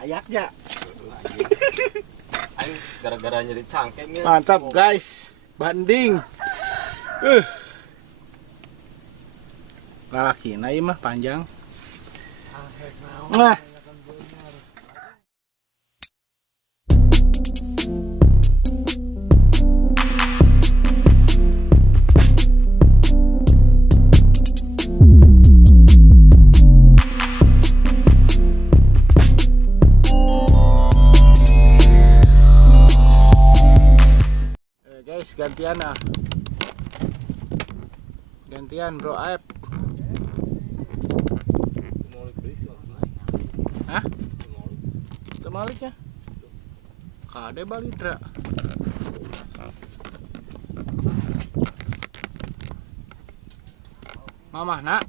ayaknya. Aing gara-gara nyeri cangkengnya. Mantap guys, banding. Lalaki, nah mah panjang. Nah. Guys, gantian ah. Gantian bro Aep. Hah? Temaliknya? Kade balidra. Mamah nak.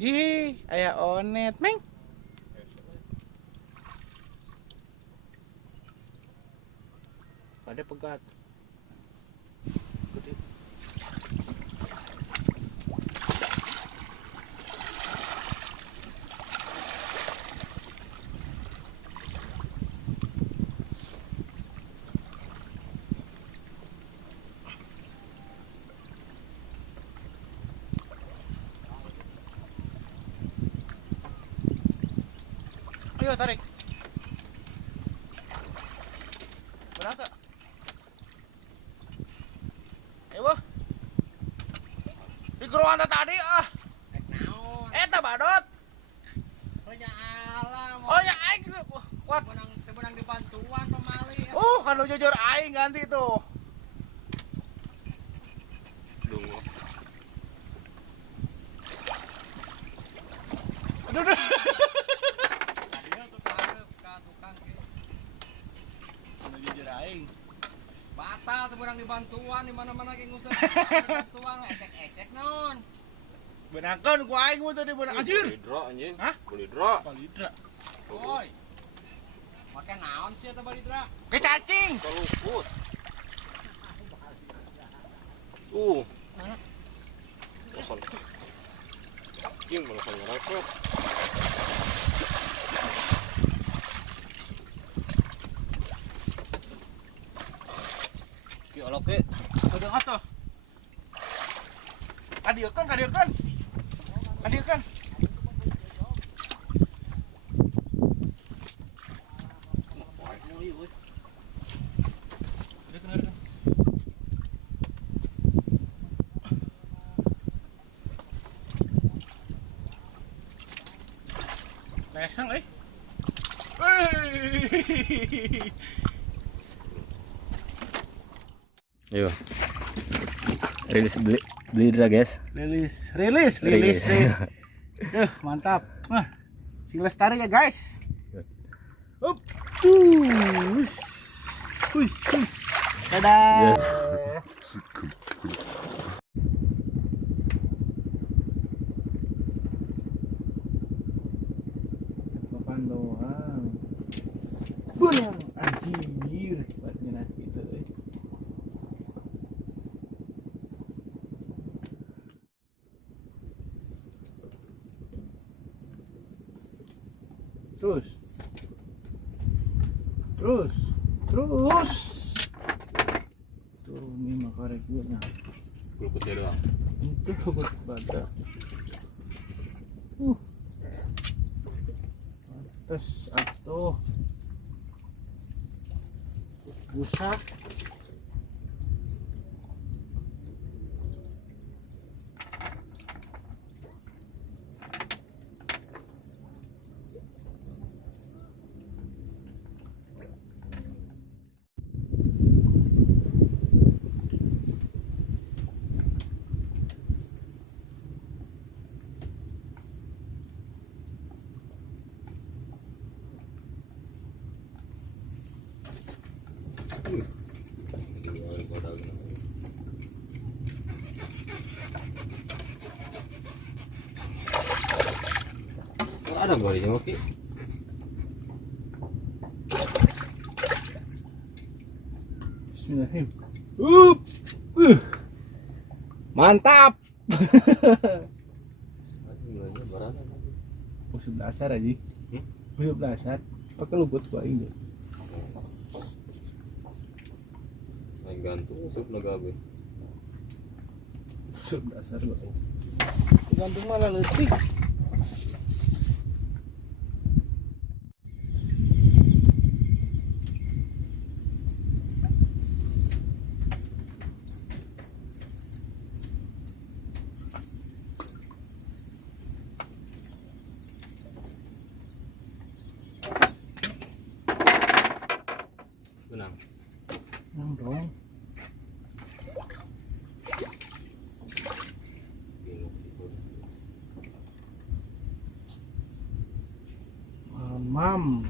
Ih, aya onet, Meng. Kade pegat. Ayo tarik. Berapa? Ayo. Di keruan tadi ah. Eta badot. Punya alam. Oh ya aing kuat. Benang dibantuan pemali. Kan lu jujur aing ganti tuh. Dungo. Aduh. Jujur aing. Batal tuh benang dibantuan di mana-mana kayak ngusah. Bantuan ecek-ecek non. Benangkan ku aing mah tadi benang anjir. Balidra anjing. Hah? Balidra. Balidra. Oi. Makan naon sih eta balidra? Ke cacing. Kaluput. Telepon. Cing telepon ngeresep. Ki olok ke. Udah atuh. Kadiekeun. Kadiekeun. Lesang euy. Ayo. Rilis balidra guys. Rilis. Mantap. Nah, si Lestari ya guys. Up. Hush. Dadah. Papan doang. Benang anjir, buatnya nanti itu. Terus turunin makarek gue nah Kulkutnya doang. itu badak pantes atuh busak Ada gua di Oki. Bismillahirrahmanirrahim. Mantap. Musuh dasar aja. Musuh dasar. Pakai luput gua ini. Main gantung sup nagabe. Musuh dasar gua. Gantung malah leutik. Benang. Yang dong. Mam.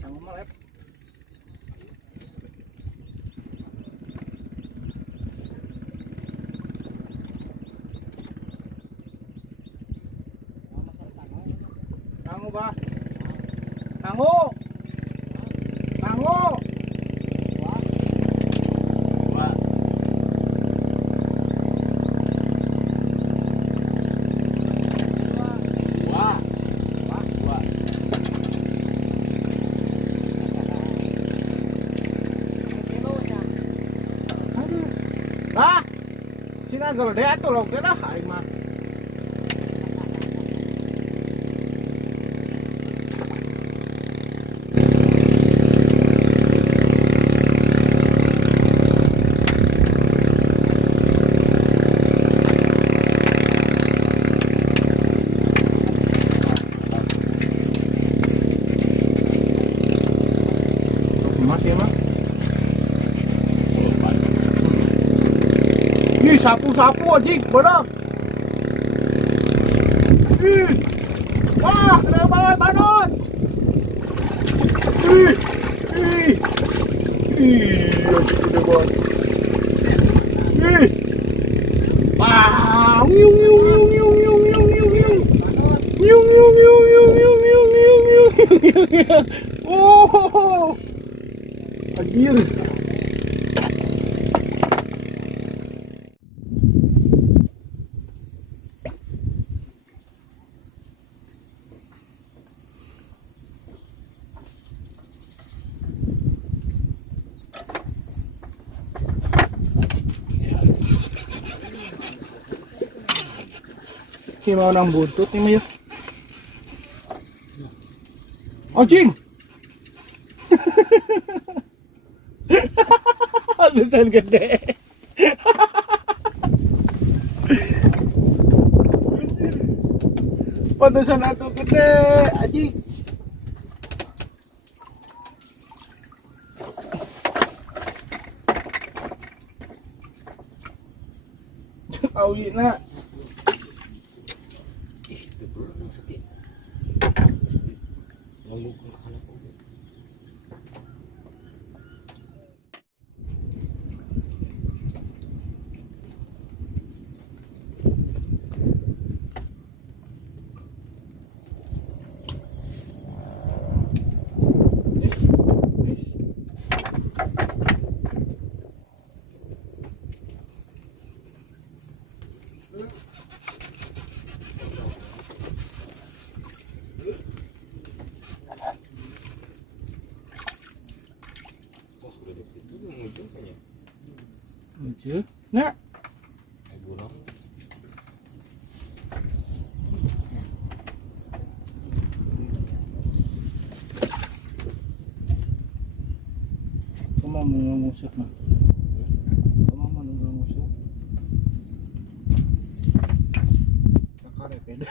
Jangan melep. Tangguh, Bah. Tangguh. Tangguh. Wah. Wah. Wah. Wah. Aduh. Bah. Sina gede atuh lo dah aing mah. Masih mah. Ih, sapu-sapu anjing, bener. Ih. Wah, kena banget banget. Ih. Ih. Ih, anjing gede banget. Ih. Wah, ngiung ngiung ngiung ngiung ngiung ngiung ngiung ngiung. Ngiung ngiung ngiung ngiung ngiung ngiung ngiung ngiung. Oh. Anjir. Ini mau nang buntut nih mah ya. Anjing. Pantesan gede. Pantesan atuh gede, anjing. Awina. Ih, itu bro, sakit. Ngomong ke anak aku. Anjir. Nah, Burung. kamu mau ngusut mah. Kamu mau ngusut. Kakare pede.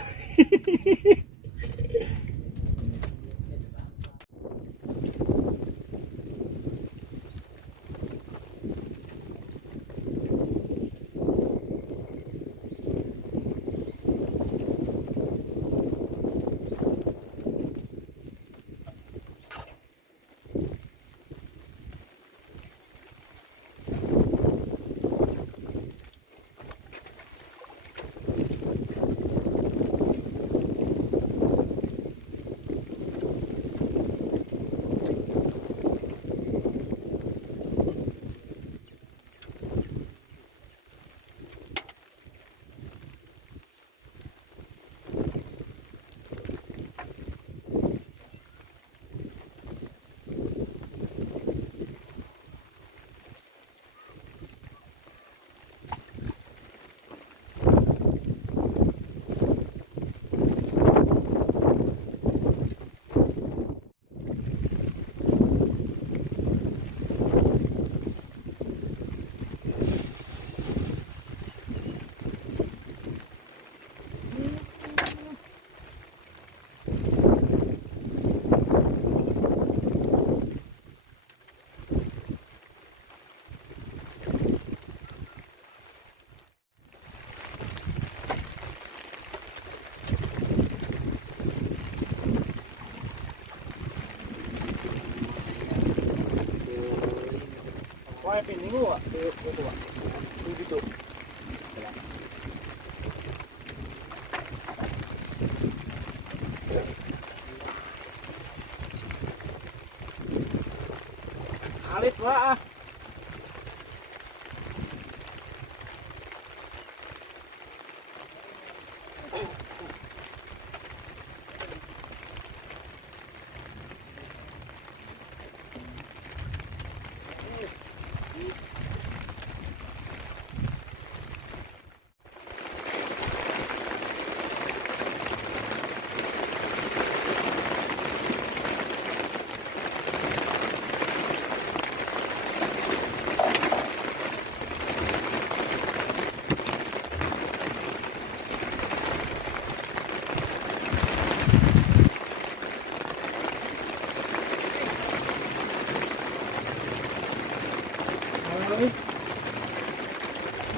Oh, ini gua, itu Pak. Gitu. Alit Pak.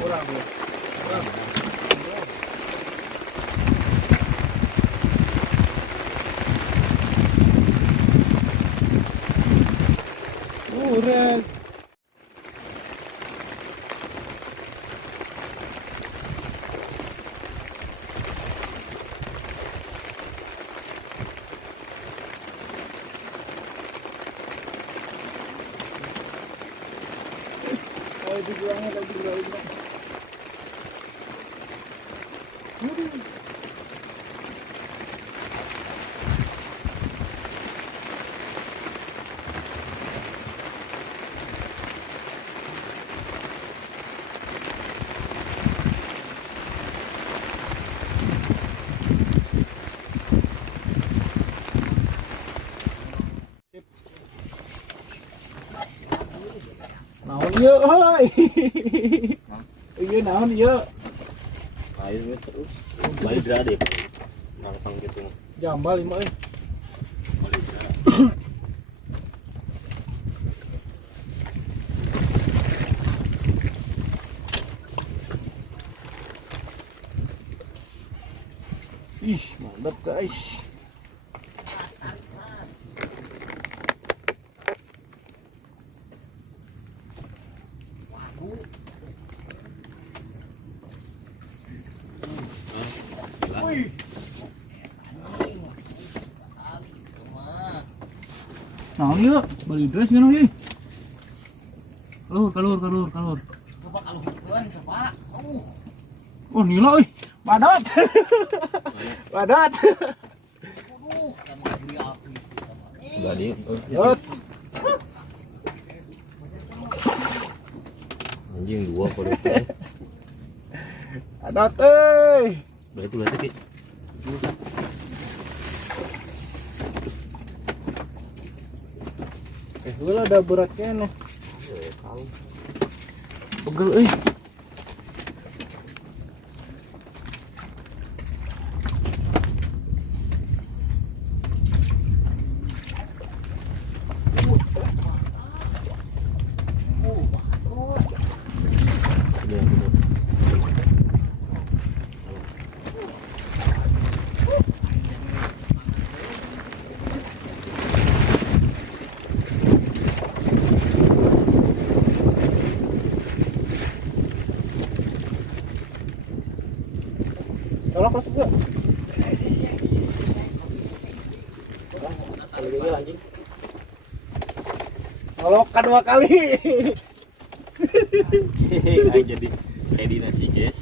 Kurang ya. Kurang. Kurang. Oh, itu bilangnya lagi berapa? Naon ieu euy. Ieu naon ieu? Air we terus. Balik deh. Nangkang gitu. Jambal lima euy. Balik dra. Ih, mantap guys. Wih. Naon ieu? Bali dress kan ieu. Kalur. Coba kalau gituan coba. Oh, nila euy. Badot. Badot. Sama diri aku itu. Enggak di. Badot. Anjing dua kalau itu. Badot euy. Balik tuh lagi. Heula ada berat keneh. Kau. Pegel euy. Tolak masuk gak? Anjing. Tolokan 2 kali. Aing jadi kayak di nasi guys.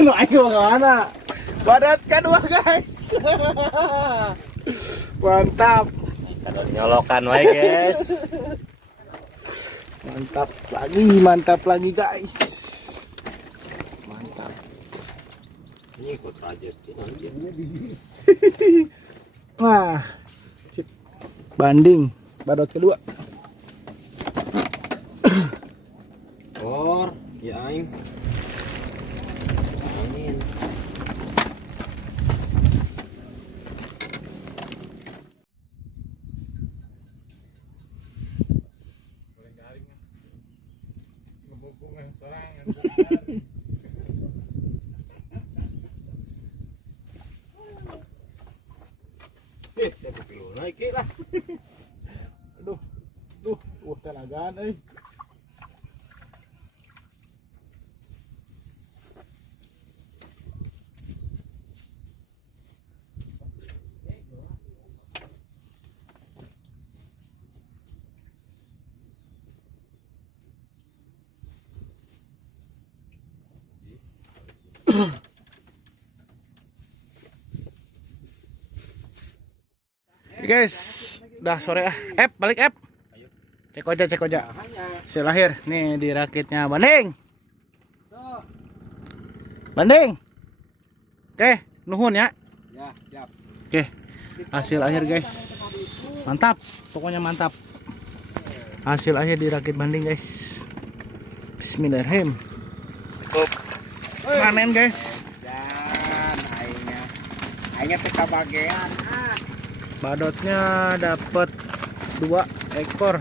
Lu aing mana? Badat kedua guys. Mantap. Kalau nyolokan wae guys. Mantap lagi guys. Mantap. Ini ikut aja tuh anjing. Wah. Sip. Banding badot kedua. Or, ya aing. Angin. Edan euy. Guys, udah sore ah. Balik Cek oja. Si lahir nih di rakitnya Banding. Oke, nuhun ya. Ya, siap. Oke, hasil akhir guys. Mantap, pokoknya mantap. Hasil akhir di rakit Banding guys. Bismillahirrahmanirrahim. Panen guys. Dan aingnya teh kabagean. Badotnya dapat 2 ekor.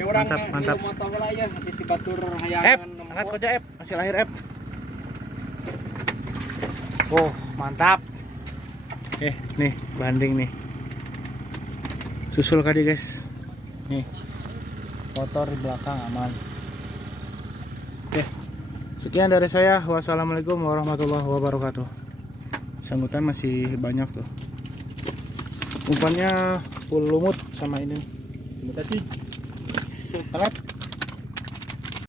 Mantap, mantap. Motor lah ya, nanti si batur hayangan. Angkat koja hasil akhir Oh, mantap. Nih, Banding nih. Susul kadi guys. Nih. Motor di belakang aman. Oke. Sekian dari saya. Wassalamualaikum warahmatullahi wabarakatuh. Sanggutan masih banyak tuh. Umpannya full lumut sama ini. Terima kasih. Angkat.